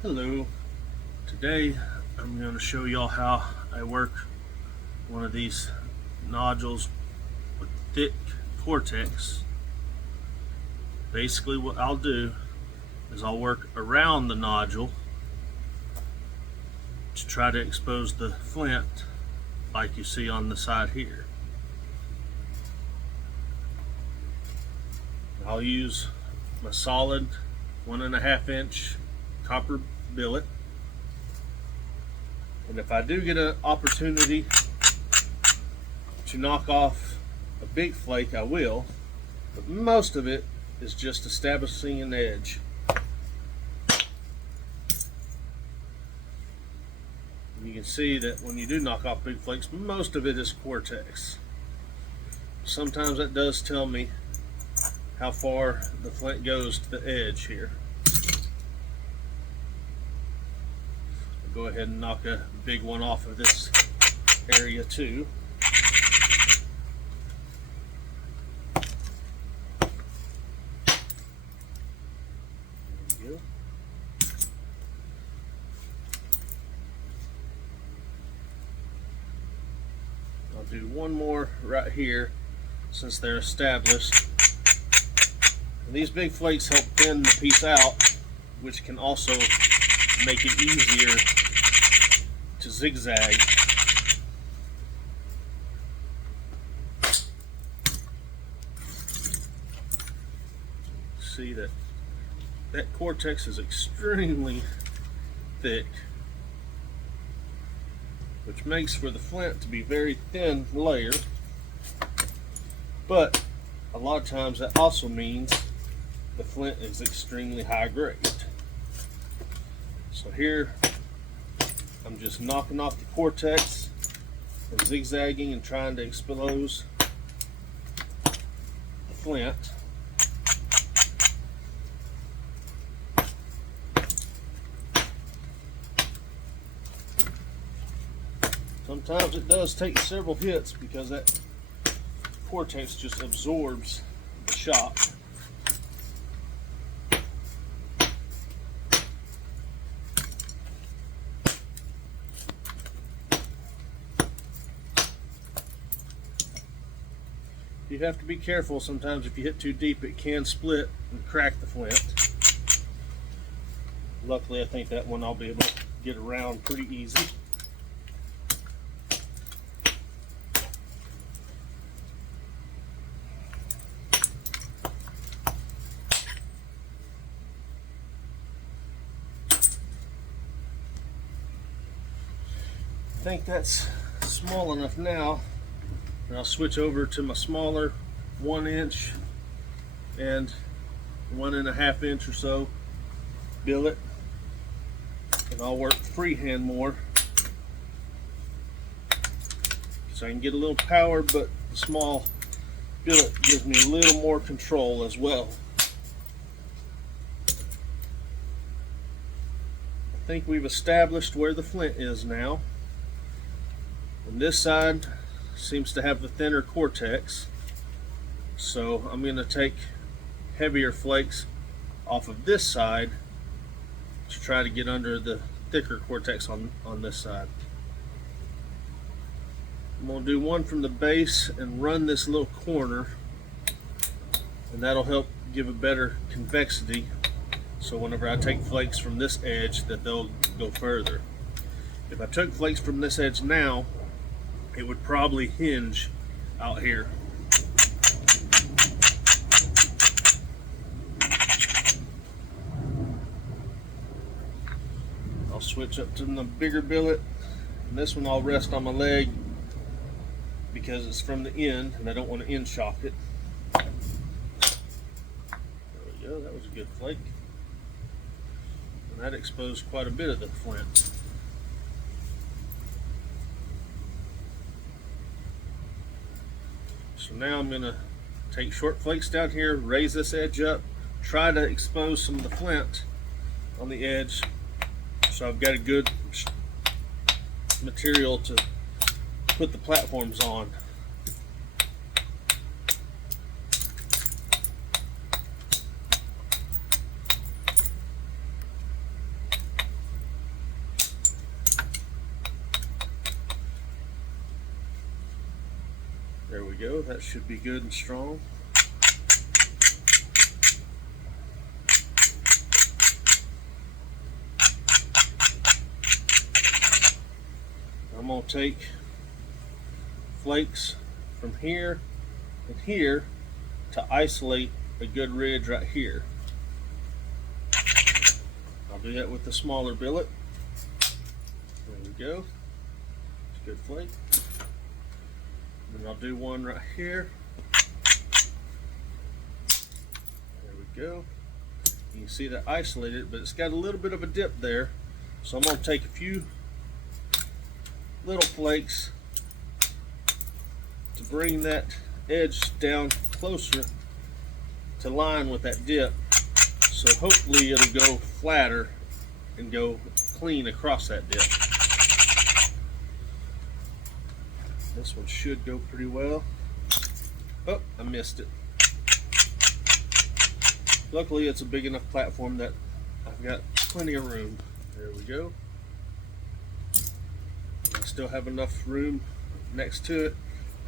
Hello, today I'm going to show y'all how I work one of these nodules with thick cortex. Basically what I'll do is I'll work around the nodule to try to expose the flint like you see on the side here. I'll use my solid 1.5 inch copper billet, and if I do get an opportunity to knock off a big flake, I will, but most of it is just establishing an edge. You can see that when you do knock off big flakes, most of it is cortex. Sometimes that does tell me how far the flint goes to the edge here. Go ahead and knock a big one off of this area too. There we go. I'll do one more right here since they're established. And these big flakes help thin the piece out, which can also make it easier to zigzag. See that cortex is extremely thick, which makes for the flint to be very thin layer, but a lot of times that also means the flint is extremely high grade. So here I'm just knocking off the cortex and zigzagging and trying to expose the flint. Sometimes it does take several hits because that cortex just absorbs the shock. You have to be careful sometimes. If you hit too deep, it can split and crack the flint. Luckily, I think that one I'll be able to get around pretty easy. I think that's small enough now. And I'll switch over to my smaller 1 inch and 1.5 inch or so billet, and I'll work freehand more so I can get a little power, but the small billet gives me a little more control as well. I think we've established where the flint is now. On this side seems to have the thinner cortex, so I'm going to take heavier flakes off of this side to try to get under the thicker cortex on this side. I'm going to do one from the base and run this little corner, and that'll help give a better convexity, so whenever I take flakes from this edge that they'll go further. If I took flakes from this edge now, it would probably hinge out here. I'll switch up to the bigger billet, and this one I'll rest on my leg because it's from the end and I don't want to end shock it. There we go, that was a good flake. And that exposed quite a bit of the flint. So now I'm going to take short flakes down here, raise this edge up, try to expose some of the flint on the edge so I've got a good material to put the platforms on. There we go, that should be good and strong. I'm going to take flakes from here and here to isolate a good ridge right here. I'll do that with the smaller billet. There we go. It's a good flake. And I'll do one right here. There we go. You can see that isolated, but it's got a little bit of a dip there. So I'm going to take a few little flakes to bring that edge down closer to line with that dip. So hopefully it'll go flatter and go clean across that dip. This one should go pretty well. Oh, I missed it. Luckily it's a big enough platform that I've got plenty of room. There we go. I still have enough room next to it.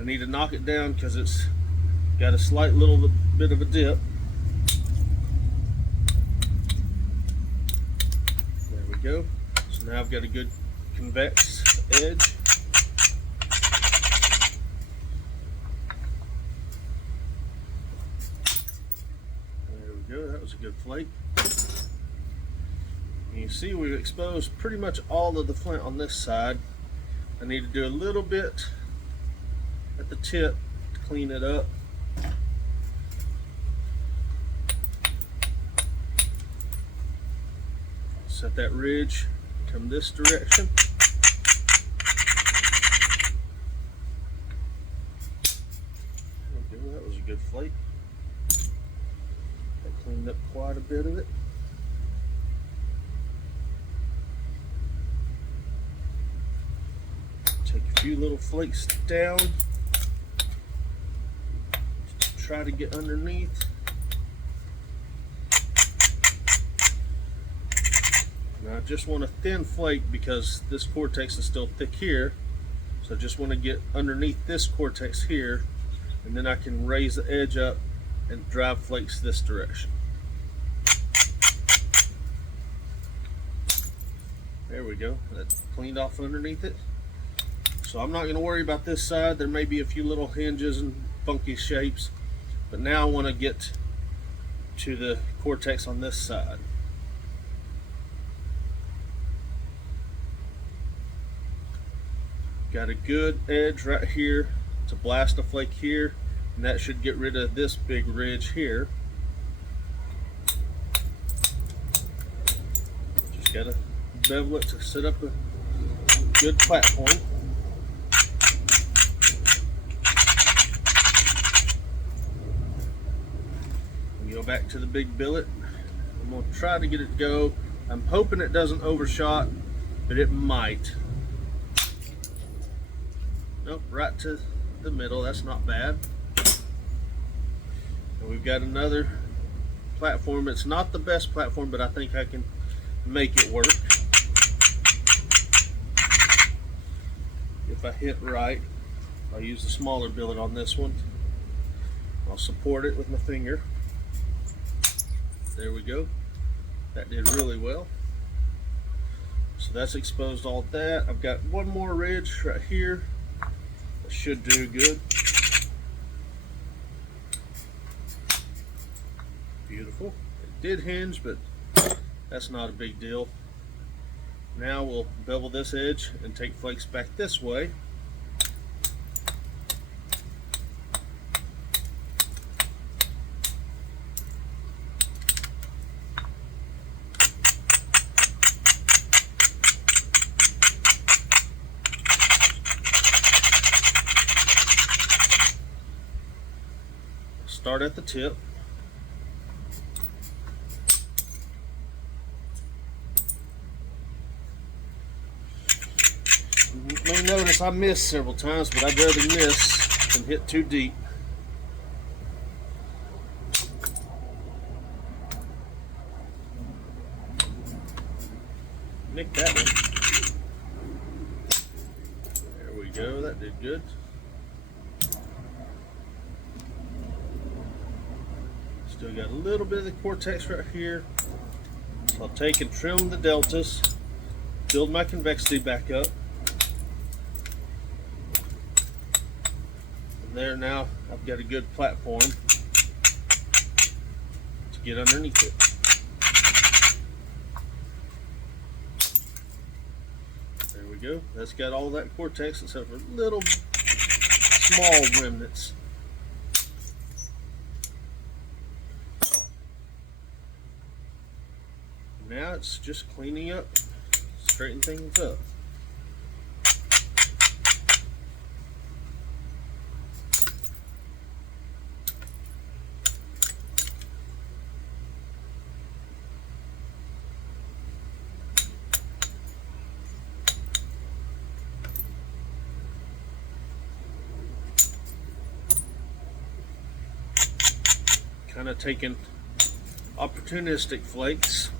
I need to knock it down because it's got a slight little bit of a dip. There we go. So now I've got a good convex edge. There we go, that was a good flake. And you see we've exposed pretty much all of the flint on this side. I need to do a little bit at the tip to clean it up. Set that ridge, come this direction. Okay, that was a good flake. I cleaned up quite a bit of it. Take a few little flakes down. Try to get underneath. Now I just want a thin flake because this cortex is still thick here. So I just want to get underneath this cortex here, and then I can raise the edge up and drive flakes this direction. There we go. That cleaned off underneath it. So I'm not going to worry about this side. There may be a few little hinges and funky shapes, but now I want to get to the cortex on this side. Got a good edge right here to blast a flake here, and that should get rid of this big ridge here. Just got to bevel it to set up a good platform. Go back to the big billet. I'm going to try to get it to go. I'm hoping it doesn't overshot, but it might. Nope, right to the middle. That's not bad. And we've got another platform. It's not the best platform, but I think I can make it work. If I hit right, I'll use the smaller billet on this one. I'll support it with my finger. There we go. That did really well. So that's exposed all that. I've got one more ridge right here. That should do good. Beautiful. It did hinge, but that's not a big deal. Now we'll bevel this edge and take flakes back this way. Start at the tip. You may notice I missed several times, but I'd rather miss than hit too deep. Nick that one. There we go, that did good. Still got a little bit of the cortex right here. So I'll take and trim the deltas, build my convexity back up. And there, now I've got a good platform to get underneath it. There we go. That's got all that cortex except for little small remnants. Now it's just cleaning up, straightening things up. Kind of taking opportunistic flakes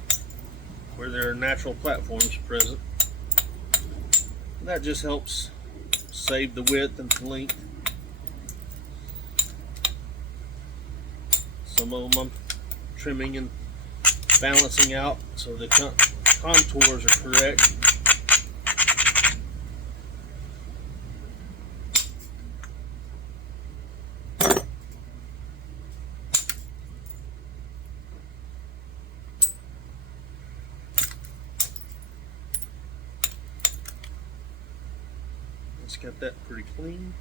where there are natural platforms present. And that just helps save the width and the length. Some of them I'm trimming and balancing out so the contours are correct. It's got that pretty clean.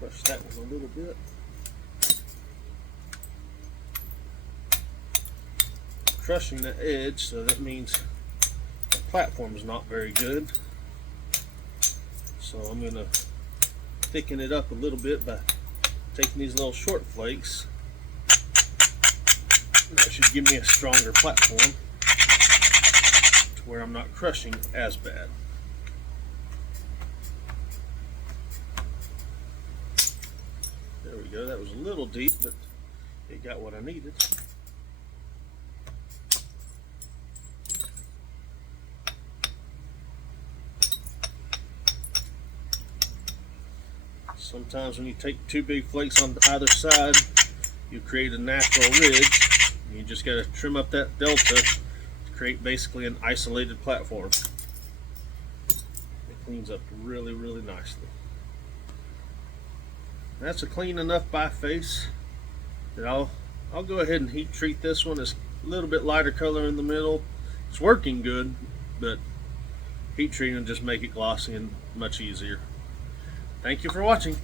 Crush that one a little bit. Crushing the edge, so that means the platform is not very good. So I'm going to thicken it up a little bit by taking these little short flakes. That should give me a stronger platform to where I'm not crushing as bad. There we go. That was a little deep, but it got what I needed. Sometimes when you take two big flakes on either side, you create a natural ridge. You just got to trim up that delta to create basically an isolated platform. It cleans up really, really nicely. That's a clean enough biface that I'll go ahead and heat treat this one. It's a little bit lighter color in the middle. It's working good, but heat treating will just make it glossy and much easier. Thank you for watching.